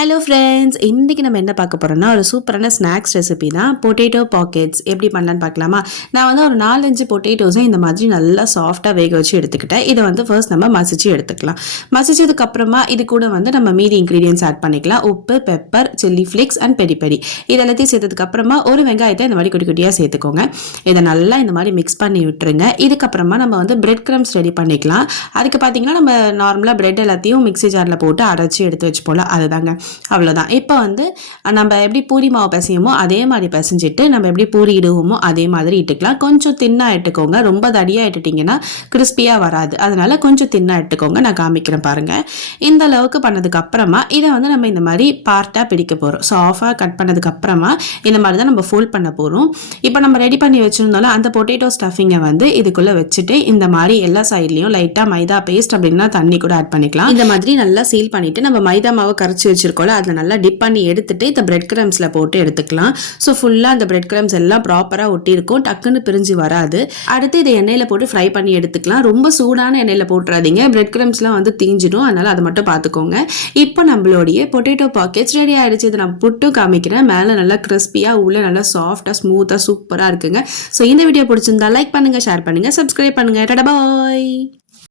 Hello friends, இன்றைக்கி நம்ம என்ன பார்க்க போகிறோம்னா ஒரு சூப்பரான ஸ்நாக்ஸ் ரெசிபி தான். பொட்டேட்டோ பாக்கெட்ஸ் எப்படி பண்ணலான்னு பார்க்கலாமா? நான் வந்து ஒரு 4-5 பொட்டேட்டோஸை இந்த மாதிரி நல்லா சாஃப்டாக வேக வச்சு எடுத்துக்கிட்டேன். இதை வந்து ஃபர்ஸ்ட் நம்ம மசிச்சு எடுத்துக்கலாம். மசிச்சதுக்கப்புறமா இது கூட வந்து நம்ம மீதி இன்க்ரீடியன்ஸ் ஆட் பண்ணிக்கலாம். உப்பு, பெப்பர், சில்லி ஃப்ளேக்ஸ் அண்ட் பெரி பெரி இது எல்லாத்தையும் சேர்த்ததுக்கப்புறமா ஒரு வெங்காயத்தை இந்த மாதிரி குட்டி குட்டியாக சேர்த்துக்கோங்க. இதை நல்லா இந்த மாதிரி மிக்ஸ் பண்ணி விட்டுருங்க. இதுக்கப்புறமா நம்ம வந்து பிரெட் கிரம்ஸ் ரெடி பண்ணிக்கலாம். அதுக்கு பார்த்தீங்கன்னா நம்ம நார்மலாக பிரெட் எல்லாத்தையும் மிக்ஸி ஜாரில் போட்டு அரைச்சி எடுத்து வச்சுப்போல, அதுதாங்க. அவ்வளோதான். இப்போ வந்து நம்ம எப்படி பூரி மாவு பிசையுமோ அதே மாதிரி பிசைஞ்சிட்டு நம்ம எப்படி பூரி இடுவோமோ அதே மாதிரி இட்டுக்கலாம். கொஞ்சம் தின்னாக இட்டுக்கோங்க. ரொம்ப தடியாக இட்டுட்டிங்கன்னா கிறிஸ்பியாக வராது. அதனால கொஞ்சம் தின்னாக இட்டுக்கோங்க. நான் காமிக்கிறேன் பாருங்கள். இந்த அளவுக்கு பண்ணதுக்கு அப்புறமா இதை வந்து நம்ம இந்த மாதிரி பார்ட்டாக பிடிக்க போகிறோம். ஸோ ஆஃபாக கட் பண்ணதுக்கு அப்புறமா இந்த மாதிரி தான் நம்ம ஃபோல்ட் பண்ண போகிறோம். இப்போ நம்ம ரெடி பண்ணி வச்சுருந்தாலும் அந்த பொட்டேட்டோ ஸ்டஃபிங்கை வந்து இதுக்குள்ளே வச்சுட்டு இந்த மாதிரி எல்லா சைட்லேயும் லைட்டாக மைதா பேஸ்ட் அப்படின்னா தண்ணி கூட ஆட் பண்ணிக்கலாம். இந்த மாதிரி நல்லா சீல் பண்ணிவிட்டு நம்ம மைதா மாவை கரைச்சி வச்சிருக்கோம்ல, அதில் நல்லா டிப் பண்ணி எடுத்துட்டு இந்த பிரெட் கிரம்ஸில் போட்டு எடுத்துக்கலாம். ஸோ ஃபுல்லாக அந்த பிரெட் கிரம்ஸ் எல்லாம் ப்ராப்பராக ஒட்டி இருக்கும். டக்குன்னு பிரிஞ்சு வராது. அடுத்து இதை எண்ணெயில் போட்டு ஃப்ரை பண்ணி எடுத்துக்கலாம். ரொம்ப சூடான எண்ணெயில் போட்டுறாதீங்க, பிரெட் கிரம்ஸ்லாம் வந்து தீஞ்சிடும். அதனால் அதை மட்டும் பார்த்துக்கோங்க. இப்போ நம்மளுடைய பொட்டேட்டோ பாக்கெட்ஸ் ரெடி ஆகிடுச்சு. இதை நான் புட்டு காமிக்கிறேன். மேலே நல்லா கிறிஸ்பியாக, உள்ள நல்லா சாஃப்டாக ஸ்மூத்தாக சூப்பராக இருக்குங்க. ஸோ இந்த வீடியோ பிடிச்சிருந்தா லைக் பண்ணுங்கள், ஷேர் பண்ணுங்கள், சப்ஸ்கிரைப் பண்ணுங்கள். டாடா பாய்.